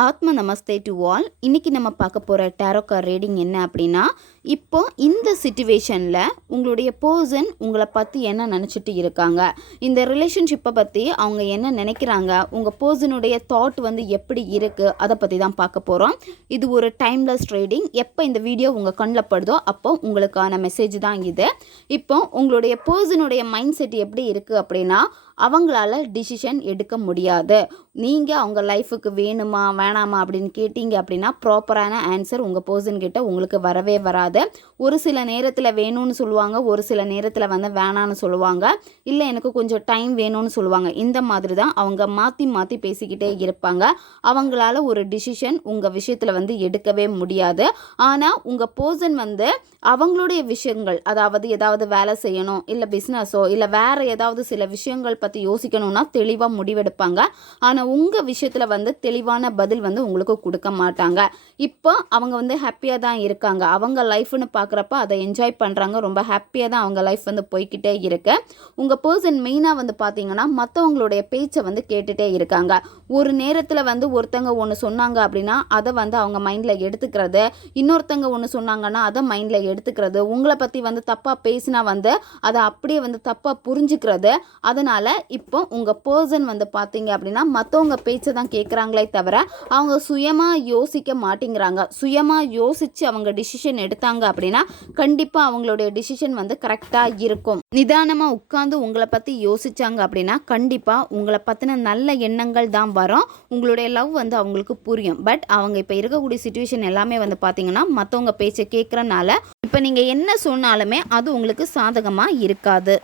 ஆத்ம நமஸ்தே to all. இன்றைக்கி நம்ம பார்க்க போகிற டேரோ கார்ட் ரீடிங் என்ன அப்படின்னா, இப்போ இந்த சிச்சுவேஷனில் உங்களுடைய பர்சன் உங்களை பற்றி என்ன நினச்சிட்டு இருக்காங்க, இந்த ரிலேஷன்ஷிப்பை பற்றி அவங்க என்ன நினைக்கிறாங்க, உங்கள் பர்சனுடைய தாட் எப்படி இருக்குது, அதை பற்றி தான் பார்க்க போகிறோம். இது ஒரு டைம்லெஸ் ரீடிங். எப்போ இந்த வீடியோ உங்கள் கண்ணில் படுதோ அப்போ உங்களுக்கான மெசேஜ் தான் இது. இப்போ உங்களுடைய பர்சனுடைய மைண்ட் செட் எப்படி இருக்குது அப்படின்னா, அவங்களால டிசிஷன் எடுக்க முடியாது. நீங்கள் அவங்க லைஃபுக்கு வேணுமா வேணாமா அப்படின்னு கேட்டிங்க அப்படின்னா ப்ராப்பரான ஆன்சர் உங்கள் பர்சன்கிட்ட உங்களுக்கு வரவே வராது. ஒரு சில நேரத்தில் வேணும்னு சொல்லுவாங்க, ஒரு சில நேரத்தில் வேணான்னு சொல்லுவாங்க, இல்லை எனக்கு கொஞ்சம் டைம் வேணும்னு சொல்லுவாங்க. இந்த மாதிரி தான் அவங்க மாற்றி மாற்றி பேசிக்கிட்டே இருப்பாங்க. அவங்களால ஒரு டிசிஷன் உங்கள் விஷயத்தில் எடுக்கவே முடியாது. ஆனால் உங்கள் பர்சன் அவங்களுடைய விஷயங்கள், அதாவது ஏதாவது வேலை செய்யணும், இல்லை பிஸ்னஸோ இல்லை வேறு ஏதாவது சில விஷயங்கள் பற்றி யோசிக்கணும்னா தெளிவாக முடிவெடுப்பாங்க. ஆனால் உங்கள் விஷயத்தில் தெளிவான பதில் உங்களுக்கு கொடுக்க மாட்டாங்க. இப்போ அவங்க ஹாப்பியாக தான் இருக்காங்க. அவங்க லைஃப்னு பார்க்குறப்ப அதை என்ஜாய் பண்ணுறாங்க. ரொம்ப ஹாப்பியாக தான் அவங்க லைஃப் போய்கிட்டே இருக்கு. உங்கள் பர்சன் மெயினாக பார்த்தீங்கன்னா மற்றவங்களுடைய பேச்சை கேட்டுகிட்டே இருக்காங்க. ஒரு நேரத்தில் ஒருத்தங்க ஒன்று சொன்னாங்க அப்படின்னா அதை அவங்க மைண்டில் எடுத்துக்கிறது, இன்னொருத்தங்க ஒன்று சொன்னாங்கன்னா அதை மைண்டில் எடுத்துக்கிறது, உங்களை பற்றி தப்பாக பேசினா அதை அப்படியே தப்பாக புரிஞ்சுக்கிறது. அதனால் இப்போ உங்கள் பர்சன் பார்த்தீங்க அப்படின்னா மற்றவங்க பேச்சை தான் கேட்குறாங்களே தவிர அவங்க சுயமாக யோசிக்க மாட்டேங்கிறாங்க. சுயமாக யோசித்து அவங்க டிசிஷன் எடுத்தாங்க அப்படின்னா கண்டிப்பாக அவங்களுடைய டிசிஷன் கரெக்டாக இருக்கும். நிதானமாக உட்காந்து உங்களை பற்றி யோசித்தாங்க அப்படின்னா கண்டிப்பாக உங்களை பற்றின நல்ல எண்ணங்கள் தான் வரும். உங்களுடைய லவ் அவங்களுக்கு புரியும். பட் அவங்க இப்போ இருக்கக்கூடிய சிச்சுவேஷன் எல்லாமே பார்த்தீங்கன்னா மற்றவங்க பேச்சை கேட்குறனால இப்போ நீங்கள் என்ன சொன்னாலுமே அது உங்களுக்கு சாதகமாக இருக்காது.